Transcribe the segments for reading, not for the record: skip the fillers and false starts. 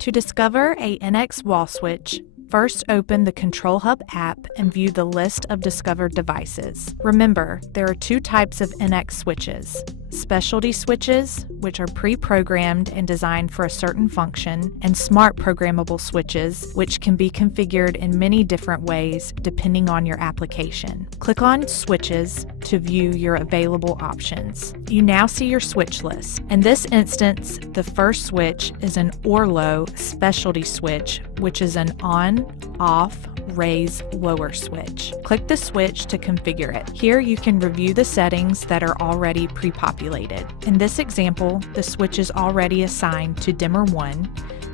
To discover a NX wall switch, first open the Control Hub app and view the list of discovered devices. Remember, there are two types of NX switches: specialty switches, which are pre-programmed and designed for a certain function, and smart programmable switches, which can be configured in many different ways depending on your application. Click on Switches to view your available options. You now see your switch list. In this instance, the first switch is an OR-low specialty switch, which is an on-off raise lower switch. Click the switch to configure it. Here you can review the settings that are already pre-populated. In this example, the switch is already assigned to dimmer 1.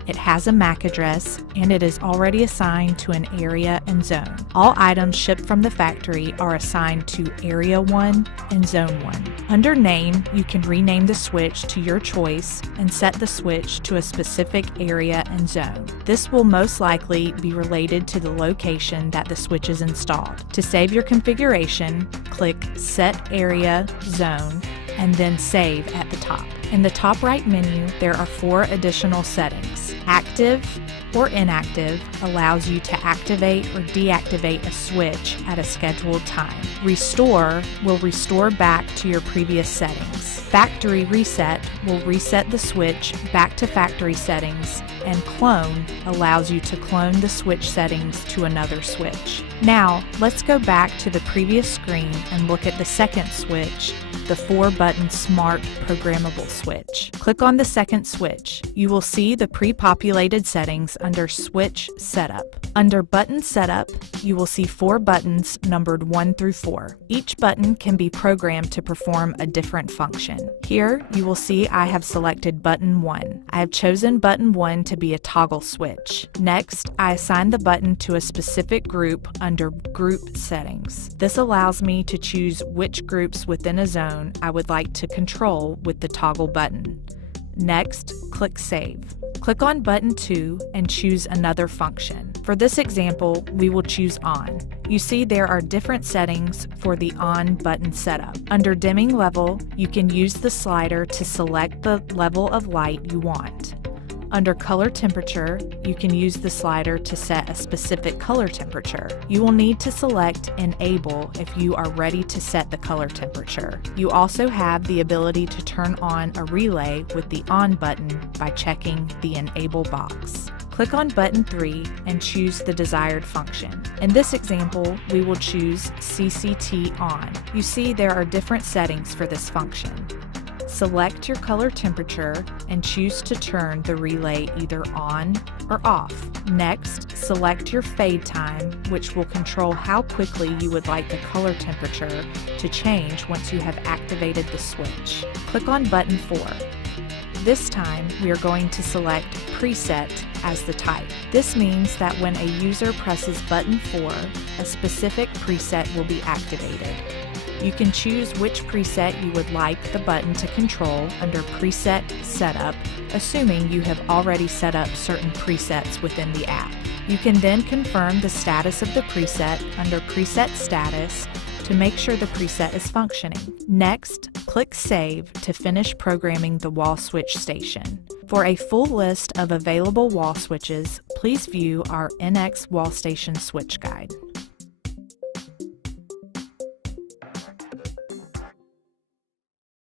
It has a MAC address, and it is already assigned to an area and zone. All items shipped from the factory are assigned to Area 1 and Zone 1. Under Name, you can rename the switch to your choice and set the switch to a specific area and zone. This will most likely be related to the location that the switch is installed. To save your configuration, click Set Area Zone and then Save at the top. In the top right menu, there are 4 additional settings. Active or inactive allows you to activate or deactivate a switch at a scheduled time. Restore will restore back to your previous settings. Factory Reset will reset the switch back to factory settings, and Clone allows you to clone the switch settings to another switch. Now, let's go back to the previous screen and look at the second switch, the 4-button Smart Programmable switch. Click on the second switch. You will see the pre-populated settings under Switch Setup. Under Button Setup, you will see 4 buttons numbered 1 through 4. Each button can be programmed to perform a different function. Here, you will see I have selected Button 1. I have chosen Button 1 to be a toggle switch. Next, I assign the button to a specific group under Group Settings. This allows me to choose which groups within a zone I would like to control with the toggle button. Next, click Save. Click on Button 2 and choose another function. For this example, we will choose On. You see there are different settings for the On button setup. Under Dimming Level, you can use the slider to select the level of light you want. Under Color Temperature, you can use the slider to set a specific color temperature. You will need to select Enable if you are ready to set the color temperature. You also have the ability to turn on a relay with the On button by checking the Enable box. Click on Button 3 and choose the desired function. In this example, we will choose CCT On. You see there are different settings for this function. Select your color temperature and choose to turn the relay either on or off. Next, select your fade time, which will control how quickly you would like the color temperature to change once you have activated the switch. Click on Button 4. This time, we are going to select Preset as the type. This means that when a user presses Button 4, a specific preset will be activated. You can choose which preset you would like the button to control under Preset Setup, assuming you have already set up certain presets within the app. You can then confirm the status of the preset under Preset Status to make sure the preset is functioning. Next, click Save to finish programming the wall switch station. For a full list of available wall switches, please view our NX Wall Station Switch Guide.